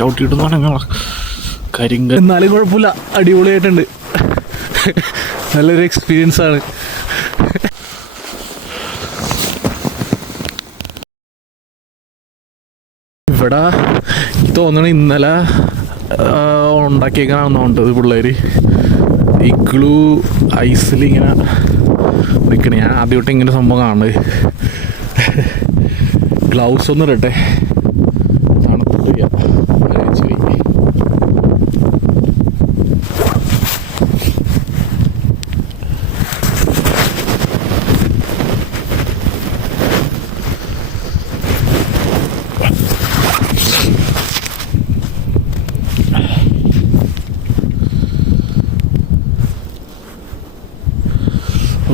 ചവിട്ടിയിട്ടെന്ന് പറഞ്ഞാൽ കരിങ്ക. എന്നാലും കുഴപ്പമില്ല, അടിപൊളിയായിട്ടുണ്ട്. നല്ലൊരു എക്സ്പീരിയൻസ് ആണ്. ഇവിടെ തോന്നണ ഇന്നലെ ഉണ്ടാക്കിയേക്കാണെന്നുണ്ട് പിള്ളേർ. ഇഗ്ലൂ ഐസിലിങ്ങനെ നിൽക്കണേ. ഞാൻ ആദ്യമായിട്ട് ഇങ്ങനെ സംഭവം കാണുന്നത്. ഗ്ലൗസ് ഒന്നും ഇടട്ടെ, തണുപ്പില്ല.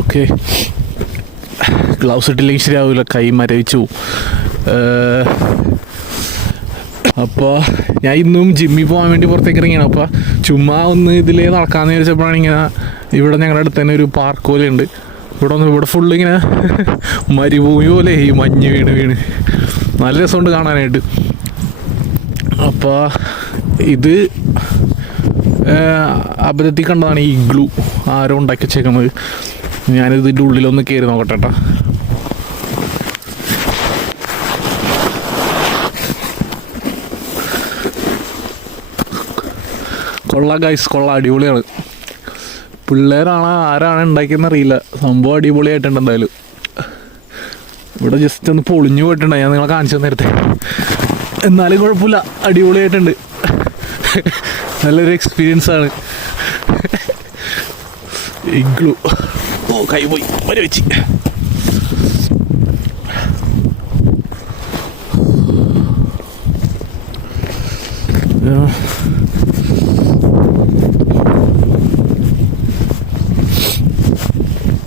ഓക്കെ, ഗ്ലൗസ് ഇട്ടില്ലെങ്കിൽ ശരിയാവില്ല, കൈ മരവിച്ചു. അപ്പോൾ ഞാൻ ഇന്നും ജിമ്മിൽ പോകാൻ വേണ്ടി പുറത്തേക്ക് ഇറങ്ങിയാണ്. അപ്പോൾ ചുമ്മാ ഒന്ന് ഇതിലേ നടക്കാമെന്ന് വിചാരിച്ചപ്പോഴാണ് ഇങ്ങനെ ഇവിടെ ഞങ്ങളുടെ അടുത്ത് തന്നെ ഒരു പാർക്ക് പോലെ ഉണ്ട്. ഇവിടെ ഫുള്ള് ഇങ്ങനെ മരുഭൂമി പോലെ ഈ മഞ്ഞ് വീണ് നല്ല രസമുണ്ട് കാണാനായിട്ട്. അപ്പോൾ ഇത് അബദ്ധത്തിൽ കണ്ടതാണ് ഈ ഇഗ്ലൂ ആരോ ഉണ്ടാക്കി വെച്ചേക്കുന്നത്. ഞാനിതിൻ്റെ ഉള്ളിലൊന്ന് കയറി നോക്കട്ടെ കേട്ടോ. കൊള്ളാം ഗൈസ്, കൊള്ളാം, അടിപൊളിയാണ്. പിള്ളേരാണ് ആരാണ് ഉണ്ടാക്കിയെന്ന് അറിയില്ല, സംഭവം അടിപൊളിയായിട്ടുണ്ട്. എന്തായാലും ഇവിടെ ജസ്റ്റ് ഒന്ന് പൊളിഞ്ഞു പോയിട്ടുണ്ട്, ഞാൻ നിങ്ങളെ കാണിച്ചു നേരത്തെ. എന്നാലും കുഴപ്പമില്ല, അടിപൊളിയായിട്ടുണ്ട്. നല്ലൊരു എക്സ്പീരിയൻസ് ആണ്. ഇഗ്ലൂ. ഓ, കൈ പോയി വരെ വെച്ച്.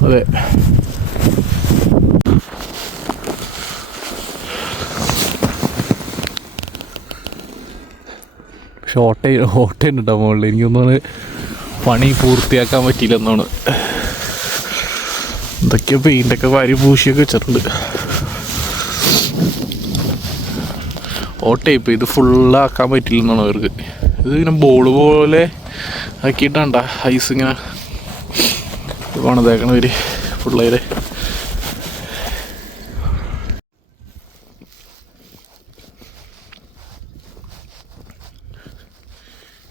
അതെ, പക്ഷെ ഓട്ടയുണ്ട് കേട്ടോ മുകളിൽ. എനിക്കൊന്നും പണി പൂർത്തിയാക്കാൻ പറ്റിയില്ലെന്നാണ്. എന്തൊക്കെയോ പെയിൻ്റൊക്കെ വാരി പൂശിയൊക്കെ വെച്ചിട്ടുണ്ട്. ഓട്ടയിപ്പോൾ ഇത് ഫുള്ളാക്കാൻ പറ്റില്ലെന്നാണ് അവർക്ക്. ഇത് ഇങ്ങനെ ബോള് പോലെ ആക്കിയിട്ടാണ്ട ഐസ് ഇങ്ങനെ പണിതേക്കണവർ പിള്ളേർ.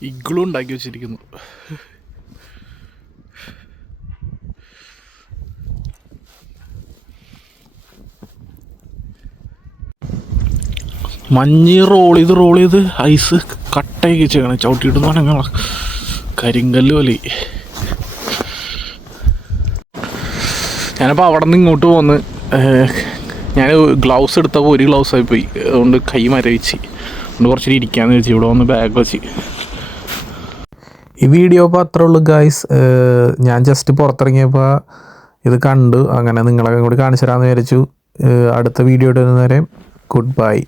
ഇഗ്ലൂ ഉണ്ടാക്കി വെച്ചിരിക്കുന്നു. മഞ്ഞ് റോൾ ചെയ്ത് ഐസ് കട്ടയൊക്കെ വെച്ചേക്കണം. ചവിട്ടിയിട്ടെന്ന് പറഞ്ഞാൽ കരിങ്കല്ല് പോലെ. ഞാനപ്പോൾ അവിടെ നിന്ന് ഇങ്ങോട്ട് പോന്ന് ഞാൻ ഗ്ലൗസ് എടുത്തപ്പോൾ ഒരു ഗ്ലൗസായി പോയി. അതുകൊണ്ട് കൈ മരവിച്ച്, അതുകൊണ്ട് കുറച്ചിട്ട് ഇരിക്കാമെന്ന് വെച്ച് ഇവിടെ വന്ന് ബാഗ് വെച്ച്. ഈ വീഡിയോ അപ്പോൾ അത്രേ ഉള്ളൂ ഗായ്സ്. ഞാൻ ജസ്റ്റ് പുറത്തിറങ്ങിയപ്പോൾ ഇത് കണ്ടു, അങ്ങനെ നിങ്ങളെ കൂടി കാണിച്ചു തരാമെന്ന് വിചാരിച്ചു. അടുത്ത വീഡിയോ ഇടുന്നവരെ ഗുഡ് ബൈ.